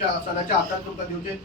तुमच्या सगळ्याच्या हातात तुमकां दिवचे.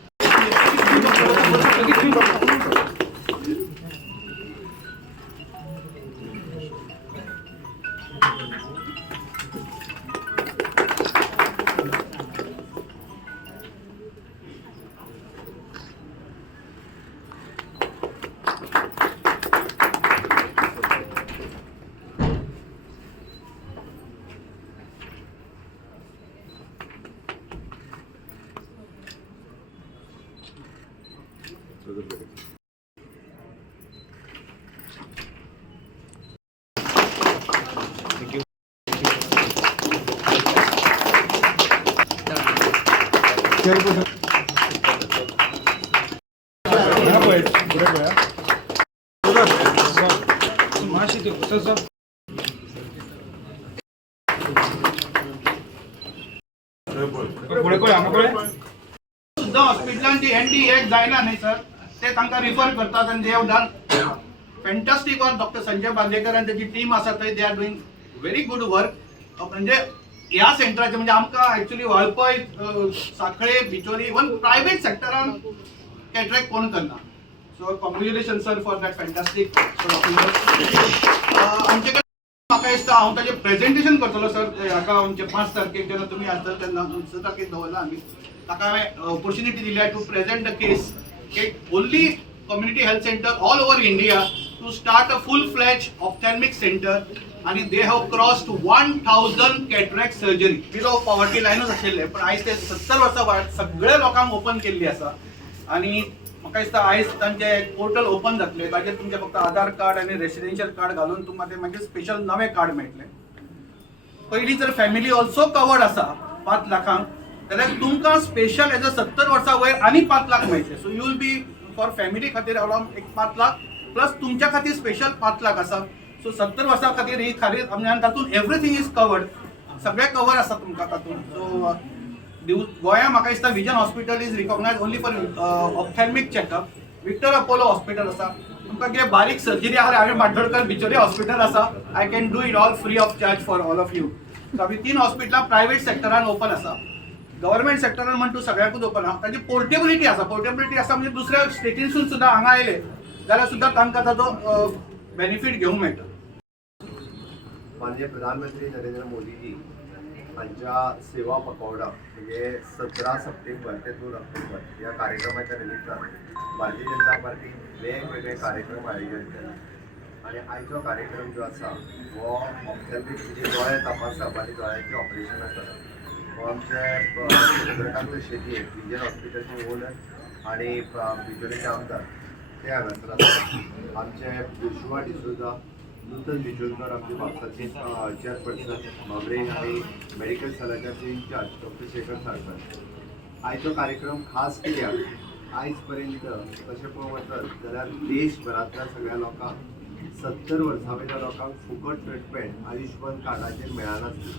सुद्धा हॉस्पिटलांची एनडी एक जायना नाही सर, ते तांकां रिफर करतात आणि they have done fantastic work. Doctor Sanjay Bandekar आणि त्याची टीम आसा थंय, they are doing very good work. म्हणजे ह्या सेंटराचे म्हणजे आमकां actually Valpoi, Sankhali, Bicholim, even private सेक्टरान कॅटरॅक्ट कोण करना. So congratulation sir for that fantastic. आमचे कडेन म्हाका दिसता हांव ताजें प्रेझेंटेशन करतलो सर. हाका आमचे 5 तारखेक जेन्ना तुमी आसतले तेन्ना 6 तारखेक दवरला आमी. ताका हांवें ऑपॉर्च्युनिटी दिल्या टू प्रेझेंट द केस की only community health centre all over India to start a full fledge ophthalmic centre. आणि they have crossed 1000 cataract surgery. Below poverty लायनूच आशिल्ले, पण आयज ते 70 वर्सां वाड सगळ्या लोकांक ओपन केल्ली आसा. आणि म्हाका दिसता आयज तांचे पोर्टल ओपन जातले, ताचेर तुमचे फक्त आधार कार्ड आणि रेसिडेन्शियल कार्ड घालून तुमकां ते मागीर स्पेशल नवे कार्ड मेळटले. पयलीं जर फॅमिली ऑल्सो कवर्ड आसा 5 लाखांक, जाल्यार तुमकां स्पेशल एज अ 70 वर्सां वयर आनी 5 लाख मेळटले. So you will be for family खातीर अराउंड एक 5 लाख प्लस तुमच्या खातीर स्पेशल 5 लाख आसा. सो 70 वर्सां खातीर ही खातीर आनी तातूंत एवरीथींग इज कवर्ड, सगळें कवर आसा तुमकां तातूंत. सो गोंयांत म्हाका दिसता vision hospital is recognise only for ophthalmic checkup. Victor Apollo hospital आसा. तुमकां कितें बारीक सर्जरी आहा, हांवें बांदोडकर बिचोले हॉस्पिटल आसा. I can do it all free of charge for all of you. So आमी 3 हॉस्पिटलां प्रायव्हेट सेक्टरान ओपन आसा. गव्हर्मेंट सेक्टरान म्हण तूं सगळ्याकूच ओपन आहा. ताची पोर्टेबिलिटी आसा. पोर्टेबिलिटी आसा म्हणजे दुसऱ्या स्टेटीनसून सुद्दां हांगा आयले जाल्यार सुद्दां तांकां ताजो बेनिफीट घेवंक मेळटा. माननीय प्रधानमंत्री नरेंद्र मोदी जी हांच्या सेवा पखवाडा म्हणजे 17 सप्टेंबर ते 2 ऑक्टोबर या कार्यक्रमाच्या निमित्तान भारतीय जनता पार्टी वेगवेगळे कार्यक्रम आयोजन केला. आणि आयचो कार्यक्रम जो आसा हो ऑप्थॅल्मिक म्हणजे दोळे तपासप आनी दोळ्यांची ऑपरेशनां करप. हो आमचे चंद्रकांत शेट्ये विजन हॉस्पिटलचे ओनर आणि बिचोलेचे आमदार ते हांगासर आसा. आमचे जोशुआ डिसोजा, नूतन बिचोलकर आमचे म्हापसाचे चेअरपर्सन, बाबरे आणि मेडिकल सेलाचे इन्चार्ज डॉक्टर शेखर साळकर. आयचो कार्यक्रम खास कित्याक आयज पर्यंत तशें पळोवंक वचत जाल्यार देशभरांतल्या सगळ्या लोकांक 70 वर्सां वयल्या लोकांक फुकट ट्रिटमेंट आयुष्मान कार्डाचेर मेळनासली.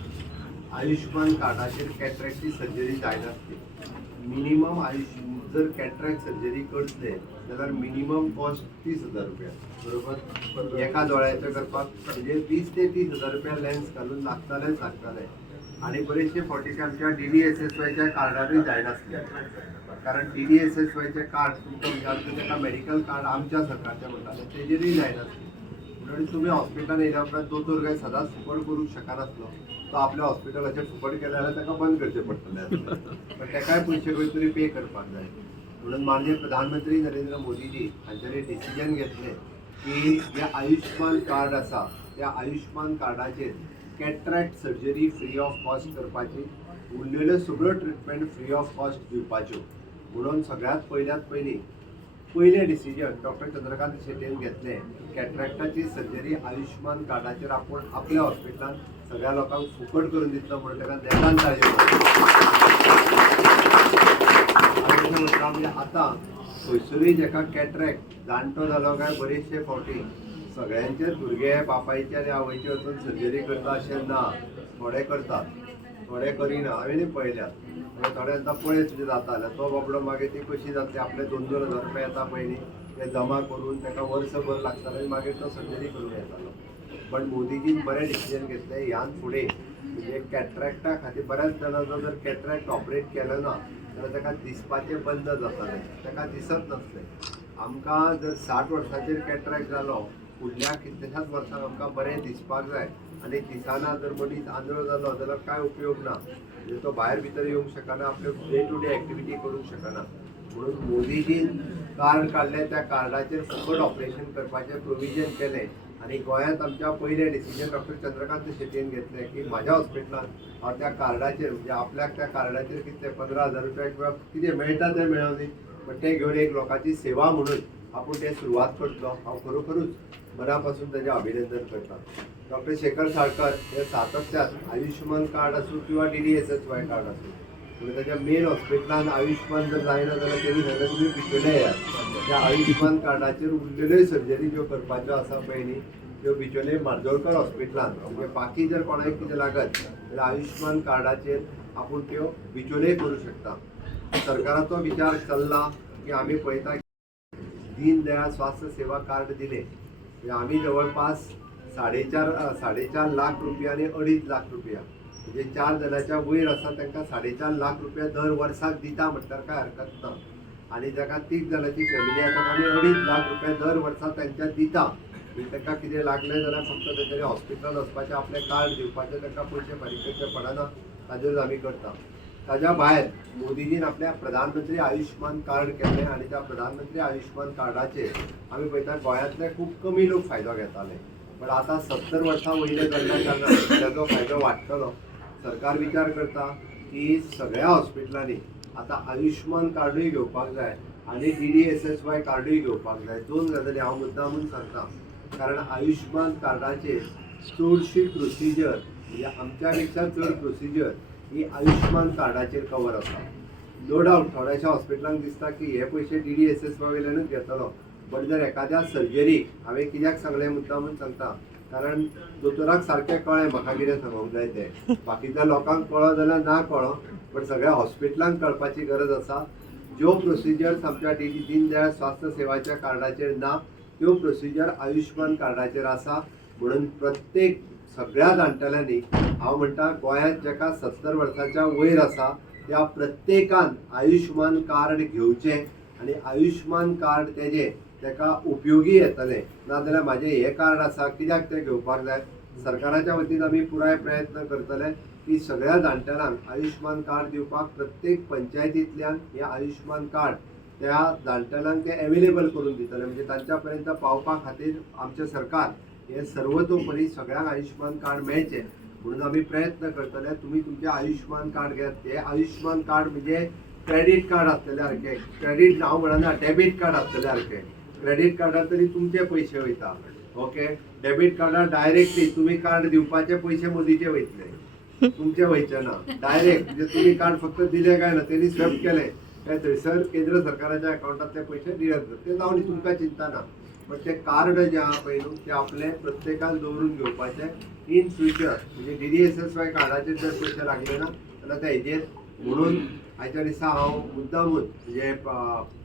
आयुष्मान कार्डाचेर कॅटरॅक्टची सर्जरी जायनासली. मिनिमम जर कॅटरॅक्ट सर्जरी करतले जाल्यार मिनिमम कॉस्ट 30,000 रुपया, बरोबर. एका दोळ्याचें करपाक म्हणजे 20 ते 30,000 रुपया लेन्स घालून लागतालेच लागताले. आणि बरेचशे फावटी आमच्या DDSSYच्या कार्डानूय जायनासले. कारण DDSSYचे कार्ड तुमकां विचारता तेका मेडिकल कार्ड आमच्या सरकारचें म्हणटाले तेजेरूय जायनासले. म्हणून तुमी हॉस्पिटलान येयल्या उपरांत दोतोर काय सदांच फुकट करूंक शकनासलो. तो आपल्या हॉस्पिटलाचे फुकट केले जाल्यार ताका बंद करचें पडटलें आसलें. पण तेकाय पयशे खंय तरी पे करपाक जाय. म्हणून माननीय प्रधानमंत्री नरेंद्र मोदीजी हांचेर डिसिजन घेतलें की जे आयुष्मान कार्ड आसा त्या आयुष्मान कार्डाचेर cataract surgery free of cost करपाची, उरलेल्यो सगळ्यो ट्रिटमेंट फ्री ऑफ कॉस्ट दिवपाच्यो. म्हणून सगळ्यात पयलें डिसिजन डॉक्टर चंद्रकांत शेट्येन घेतलें. कॅटरॅक्टाची सर्जरी आयुष्मान कार्डाचेर आपूण आपल्या हॉस्पिटलान सगळ्या लोकांक फुकट करून दितलो म्हणून ताका देगान ताळयो म्हणटा. म्हणजे आतां खंयसरूय जाका कॅटरॅक्ट जाणटो जालो काय बरेचशे फावटी सगळ्यांचेच भुरगे बापायचे आनी आवयचे वचून सर्जरी करता अशें ना. थोडे करतात, थोडे करिना. हांवेंय पळयल्यात. थोड्यांचा पळय तुजें जाता जाल्यार तो बाबडो मागीर ती कशी जातली आपले 2-2 हजार रुपया येता पयलीं ते जमा करून ताका वर्सभर लागताले आनी मागीर तो सर्जरी करून येतालो. पण मोदीजीन बरें डिसिजन घेतलें ह्यान फुडें म्हणजे कॅटरॅक्टा खातीर बऱ्याच जाणांचो जर कॅटरॅक्ट ऑपरेट केलो ना जाल्यार ताका दिसपाचें बंद जातालें, ताका दिसत नासलें। आमकां जर 60 वर्सांचेर कॅटरॅक्ट जालो, फुडल्या कितल्याशाच वर्सांक आमकां बरें दिसपाक जाय आनी दिसाना जर मनीस आंधळो जालो जाल्यार कांय उपयोग ना, म्हणजे तो भायर भितर येवंक शकना, आपल्यो डे टू डे एक्टिविटी करूंक शकना। म्हणून मोदीजीन कार्ड काडलें, त्या कार्डाचेर फुकट ऑपरेशन करपाचें प्रोविजन केलें आनी गोंयांत आमच्या पयलें डिसिजन डॉक्टर चंद्रकांत शेटयेन घेतलें की म्हाज्या हॉस्पिटलांत हांव त्या कार्डाचेर म्हणजे आपल्याक त्या कार्डाचेर कितें 15,000 रुपया किंवा कितें मेळटा तें मेळों दी, पण तें घेवन एक लोकांची सेवा म्हणून आपूण तें सुरवात करतलो। हांव खरोखरूच मना पासून तेजें अभिनंदन करता। डॉक्टर शेखर साळकर हे सातत्यान आयुष्यमान कार्ड आसूं किंवा DDSSY कार्ड आसूं, म्हणजे ताच्या मेन हॉस्पिटलांत आयुष्यमान जर जायना जाल्यार तेणी सांगलें तुमी बिचोले येयात। त्या आयुष्यमान कार्डाचेर उरलेल्यो सर्जरी ज्यो करपाच्यो आसा पळय न्ही, त्यो बिचोले मार्जोळकर हॉस्पिटलांत म्हणजे बाकी जर कोणाक कितें लागत जाल्यार आयुष्यमान कार्डाचेर आपूण त्यो बिचोले करूं शकता। सरकाराचो विचार चल्ला की आमी पळयता दीन दयाळ स्वास्थ्य सेवा कार्ड दिले, म्हणजे आमी जवळपास 4.5 लाख रुपया आनी 2.5 लाख रुपया म्हणजे 4 जणांच्या वयर आसा तांकां 4.5 लाख रुपया दर वर्साक दिता म्हटल्यार काय हरकत ना। आनी जाका 3 जणांची फॅमिली आसा ताका आमी 2.5 लाख रुपया दर वर्साक तांच्या दिता। म्हणजे ताका कितें लागलें जाल्यार फक्त तेंच्यांनी हॉस्पिटलांत वचपाचें, आपलें कार्ड दिवपाचें, तांकां पयशे फारीक करचे पडना, ताजेर आमी करता। ताज्या भायर मोदीजीन आपल्या प्रधानमंत्री आयुष्यमान कार्ड केल्लें आनी त्या प्रधानमंत्री आयुष्यमान कार्डाचेर आमी पळयता गोंयांतले खूब कमी लोक फायदो घेताले, पण आतां 70 वर्सां वयले जाल्ल्या कारणान ताजो फायदो वाडटलो। सरकार विचार करता की सगळ्या हॉस्पिटलांनी आतां आयुष्यमान कार्डूय घेवपाक जाय आनी DDSSY कार्डूय घेवपाक जाय। 2 गजाली हांव मुद्दामून सांगता, कारण आयुष्यमान कार्डाचेर चडशी प्रोसिजर म्हणजे आमच्या पेक्षा चड प्रोसिजर ही आयुष्यमान कार्डाचेर कवर आसा। नो डावट थोड्याशा हॉस्पिटलांक दिसता की हे पयशे DDSSY वयल्यानूच घेतलो, बट जर एखाद्या सर्जरीक हांवें कित्याक सांगलें मुद्दामून सांगता, कारण दोतोराक सारकें कळ्ळें म्हाका कितें सांगूंक जाय तें, बाकीच्या लोकांक कळ्ळो जाल्यार ना कळ्ळो, पण सगळ्या हॉस्पिटलांक कळपाची गरज आसा। ज्यो प्रोसिजर्स आमच्या दीन दयाळ स्वास्थ्य सेवाच्या कार्डाचेर ना त्यो प्रोसिजर आयुष्यमान कार्डाचेर आसा। म्हणून प्रत्येक सगळ्या जाणटेल्यांनी हांव म्हणटा गोंयांत जाका 70 वर्सांच्या वयर आसा त्या प्रत्येकान आयुष्यमान कार्ड घेवचें आनी आयुष्यमान कार्ड ताका उपयोगी येतलें। नाजाल्यार म्हाजें हें कार्ड आसा कित्याक तें घेवपाक जाय। सरकाराच्या वतीन आमी पुराय प्रयत्न करतले की सगळ्या जाणटेल्यांक आयुष्यमान कार्ड दिवपाक प्रत्येक पंचायतींतल्यान हें आयुष्यमान कार्ड त्या जाणटेल्यांक ते एवेलेबल करून दितले, म्हणजे तांच्या पर्यंत पावपा खातीर आमचें सरकार हे सर्वतोपरी सगळ्यांक आयुष्यमान कार्ड मेळचें म्हणून आमी प्रयत्न करतले। तुमी तुमचें आयुष्यमान कार्ड घेयात। हे आयुष्यमान कार्ड म्हणजे क्रेडीट कार्ड आसलेले सारकें, क्रेडीट हांव म्हणना डेबीट कार्ड आसलेले सारकें। क्रेडीट कार्डार तरी तुमचे पयशे वयता, ओके। डेबीट कार्डार डायरेक्टली तुमी कार्ड दिवपाचे पयशे मोदीचे वयतले, तुमचे वयचे ना। डायरेक्ट म्हणजे तुमी कार्ड फक्त दिले काय ना, तेणी स्वेप केले काय थंयसर केंद्र सरकाराच्या अकाउंटांतले पयशे डिडक्ट जाता, ते जावन तुमकां चिंता ना। पण ते कार्ड जे आहा पळय न्हू ते आपले प्रत्येकान दवरून घेवपाचें इन फ्युचर, म्हणजे DDSSY कार्डाचेर जर पयशे लागले ना जाल्यार ते हेजेर। म्हणून आयच्या दिसा हांव मुद्दामून म्हणजे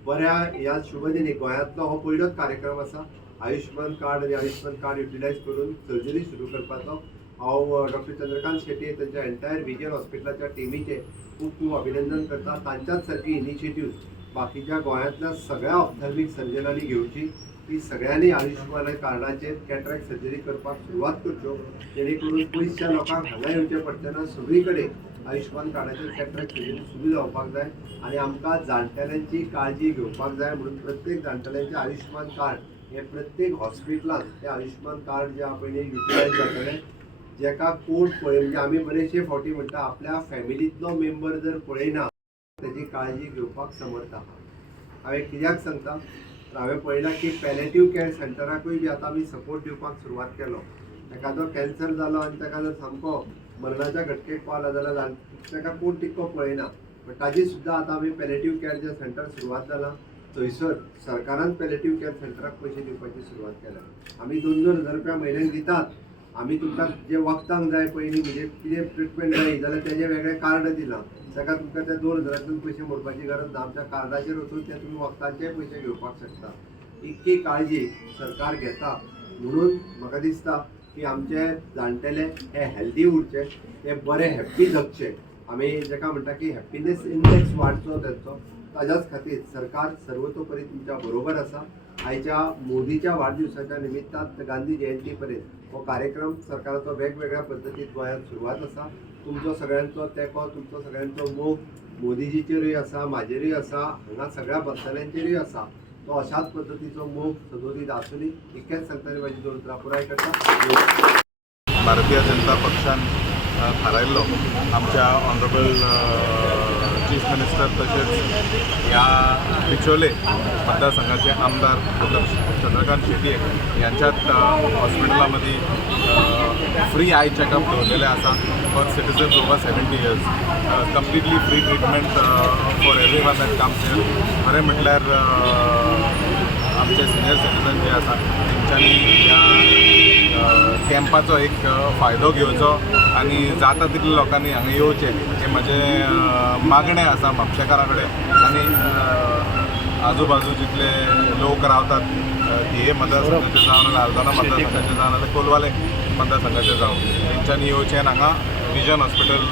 बऱ्या ह्या शुभदिनी गोंयांतलो हो पयलोच कार्यक्रम आसा आयुष्यमान कार्ड आनी आयुष्यमान कार्ड युटिलायज करून सर्जरी सुरू करपाचो। हांव डॉक्टर चंद्रकांत शेट्ये तांच्या एंटायर विजन हॉस्पिटलाच्या टिमीचे खूब खूब अभिनंदन करता। तांच्याच सारकी इनिशिएटिव्ह बाकीच्या गोंयांतल्या सगळ्या ऑप्थॅल्मिक सर्जनांनी घेवची की सगळ्यांनी आयुष्यमान कार्डाचेर कॅटरॅक्ट सर्जरी करपाक सुरवात करच्यो, जेणे करून पयसच्या लोकांक हांगा येवचें पडचें ना। सगळी कडेन आयुष्यमान कार्डाचेर कॅटरॅक्ट सर्जरी सुरू जावपाक जाय आनी आमकां जाणटेल्यांची काळजी घेवपाक जाय। म्हणून प्रत्येक जाणटेल्यांचें आयुष्यमान कार्ड हे प्रत्येक हॉस्पिटलांत ते आयुष्यमान कार्ड जे आहा पळय युटिलायज जातलें। जेका कोण पळय म्हणजे आमी बरेचशे फावटी म्हणटा आपल्या फॅमिलींतलो मेंबर जर पळयना तेजी काळजी घेवपाक समर्थ आहा। हांवें कित्याक सांगता, हांवें पळयलां की पॅलेटिव्ह कॅर सेंटराकूय बी आतां आमी सपोर्ट दिवपाक सुरवात केलो। एखादो कॅन्सर जालो आनी ताका जर सामको मरणाच्या घटकेक पावला जाल्यार ताका कोण तितको पळयना, पण ताजी सुद्दां आतां आमी पॅलेटिव्ह कॅर जे सेंटर सुरवात जाला थंयसर सरकारान पॅलेटिव्ह कॅर सेंटराक पयशे दिवपाची सुरवात केल्या। आमी 2,000 रुपया म्हयन्याक दितात। आमी तुमकां जे वखदांक जाय पळय न्ही म्हणजे कितें ट्रिटमेंट जाय जाल्यार तेजें वेगळें कार्ड दिलां, ताका तुमकां त्या 2,000 पयशे मोडपाची गरज ना। आमच्या कार्डाचेर वचून ते तुमी वखदांचे पयशे घेवपाक शकता। इतकी काळजी सरकार घेता म्हणून म्हाका दिसता की आमचे जाणटेले हे हेल्दी उरचे, ते बरे हॅप्पी जगचे आमी जेका म्हणटा की हॅपीनेस इंडेक्स वाडचो तेंचो ताज्याच खातीर सरकार सर्वतोपरी तुमच्या बरोबर आसा. आयच्या मोदीच्या वाडदिवसाच्या निमित्तान गांधी जयंती पर्यंत हो कार्यक्रम सरकाराचो वेगवेगळ्या पद्दतीन गोंयांत सुरवात आसा. तुमचो सगळ्यांचो तेंको, तुमचो सगळ्यांचो मोग मोदीजीचेरूय आसा, म्हाजेरूय आसा, हांगा सगळ्या बसतल्यांचेरूय आसा. तो अशाच पद्दतीचो मोग सदोदीत आसुनी इतकेंच सांगताना म्हाजी 2 उतरां पुराय करता. भारतीय जनता पक्षान थारायल्लो आमच्या ऑनरेबल चीफ मिनिस्टर तसेच ह्या बिचोले मतदारसंघाचे आमदार डॉ. चंद्रकांत शेट्ये यांच्यात हॉस्पिटलामध्ये फ्री आय चेकअप दवरलेले आसा for citizens over 70 years. Completely free treatment for every one that comes here. खरें म्हटल्यार आमचे सिनियर सिटीजन जे आसा तेंच्यांनी ह्या कॅम्पाचो एक फायदो घेवचो आनी जाता तितल्या लोकांनी हांगा येवचें हें म्हजें मागणें आसा म्हापशेकारां कडेन. आनी आजूबाजू जितले लोक रावतात हे मतदारसंघाचे जावन आल्दोना मतदारसंघाचे जावन नाजाल्यार कोलवाले मतदारसंघाचे जावन तेंच्यांनी येवचें आनी हांगा विजन हॉस्पिटल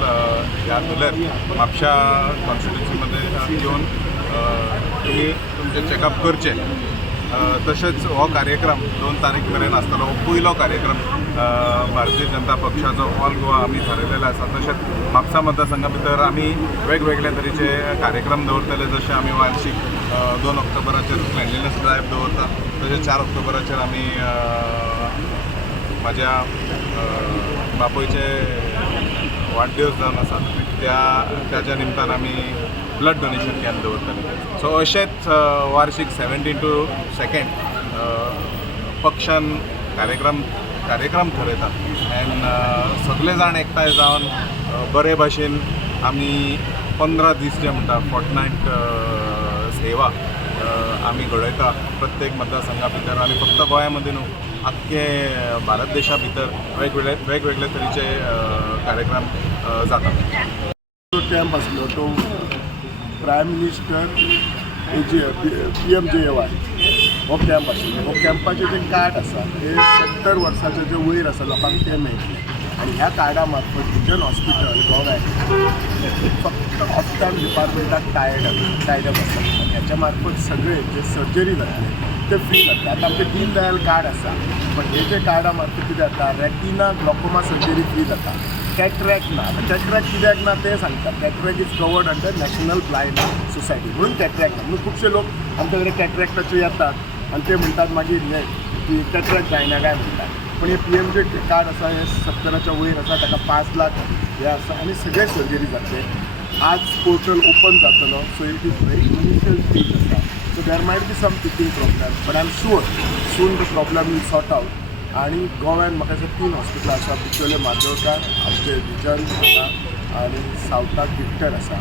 ह्या धुलेर म्हापशा कॉन्स्टिट्युन्सीमध्ये येवन तुमी तुमचें चॅकअप करचें. तशेंच हो कार्यक्रम 2 तारीख मेरेन आसतलो. हो पयलो कार्यक्रम भारतीय जनता पक्षाचो ऑल गोवा आमी थारायलेलो आसा. तशेंच म्हापसा मतदारसंघा भितर आमी वेगवेगळे तरेचे कार्यक्रम दवरतले. जशे आमी वार्षिक 2 ऑक्टोबराचेर क्लेनलीनेस ड्रायव्ह दवरता. तशेंच 4 ऑक्टोबराचेर आमी म्हाज्या बापोयचे वाडदिवस जावन आसा त्याच्या निमतान आमी ब्लड डोनेशन कॅम्प दवरतले. सो अशेंच वार्षिक 17 to 2 पक्षान कार्यक्रम ठरयता एन सगळे जाण एकठांय जावन बरे भाशेन आमी 15 दीस जे म्हणटा फोर्टनायट सेवा आमी घडयता प्रत्येक मतदारसंघा भितर. आनी फक्त गोंया मदीं न्हू आख्खे भारत देशा भितर वेगवेगळे तरेचे कार्यक्रम जातात. कॅम्प आसलो तो प्रायम मिनिस्टर PMJAY हो कॅम्प आशिल्लो. हो कॅम्पाचें जें कार्ड आसा ते 70 वर्सांचे जे वयर आसा लोकांक ते मेळटले. आनी ह्या कार्डा मार्फत विजन हॉस्पिटल गोव्यात फक्त ऑप्थॅल्म डिपार्टमेंटाक टायड अप आसा आनी ह्याच्या मार्फत सगळे जे सर्जरी जातले ते फ्री जाता. आतां आमचें दीनदयाल कार्ड आसा पण हे जे कार्डा मार्फत कितें जाता रेटिना ग्लॉकोमा सर्जरी फ्री जाता. कॅटरॅक्ट ना. आतां कॅटरॅक्ट कित्याक ना तें सांगता. Cataract is covered under national blind society म्हणून कॅटरॅक्ट ना. म्हणून खुबशे लोक आमच्या कडेन कॅटरॅक्टाचे येतात आनी ते म्हणटात मागीर हे की कॅटरॅक्ट जायना काय म्हणटात. पण हे PMJ कार्ड आसा हे 70च्या वयर आसा ताका 5 लाख हे आसा आनी सगळे सर्जरी जातले. आज पोर्टल ओपन जातलो. So it is very initial stage आसा. So there might be some ticking problem but I am sure soon the problem will sort out. आणि गोव्यान म्हाका दिसता 3 हॉस्पिटलां आसा. बिचोले माजोड्डार आमचे विजन आसा आनी सावथाक विक्टर आसा.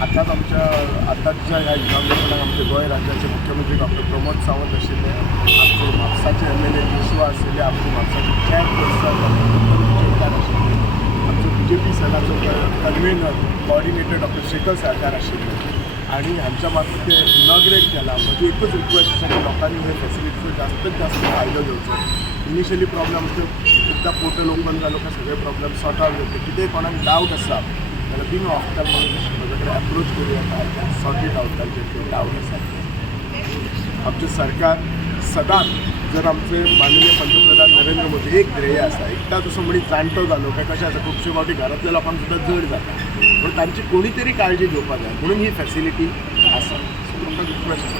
आतांच्या ह्या इनॉग्रेशनाक आमचे गोंय राज्याचे मुख्यमंत्री डॉ. प्रमोद सावंत आशिल्ले. आमचे म्हापसाचे MLA विश्वा आशिल्ले. आमचे म्हापसाचे चॅरपर्सन डॉ. आशिल्ले. आमचो BJP सेलाचो convener coordinator Dr. Shekhar सरकार आशिल्ले. आणि हांच्या मार्फत ते इनॉग्रेट केला. म्हजी एकूच रिक्वेस्ट आसा की लोकांनी हे फॅसिलिटीचो जास्तीत जास्त फायदो घेवचो. इनिशियली प्रॉब्लम एकदा पोर्टल ओपन जालो काय सगळे प्रॉब्लेम सॉर्ट आउट जातले. कितेंय कोणाक डावट आसा जाल्यार बीन ऑफ्थॅल्मॉलॉजिस्ट म्हजे कडेन अप्रोच करूं येता. सॉर्ट इट आउट तांचे डावट आसा. आमचें सरकार सदांच जर आमचे माननीय पंतप्रधान नरेंद्र मोदी एक ध्येय आसा. एकदांच असो मनीस जाणटो जालो काय कशें आसा खुबशे फावटी घरांतल्या लोकांक सुद्दां जड जाता. पूण तांची कोणी तरी काळजी घेवपाक जाय म्हणून ही फॅसिलिटी आसा. सो म्हाका रिक्वेस्ट आसा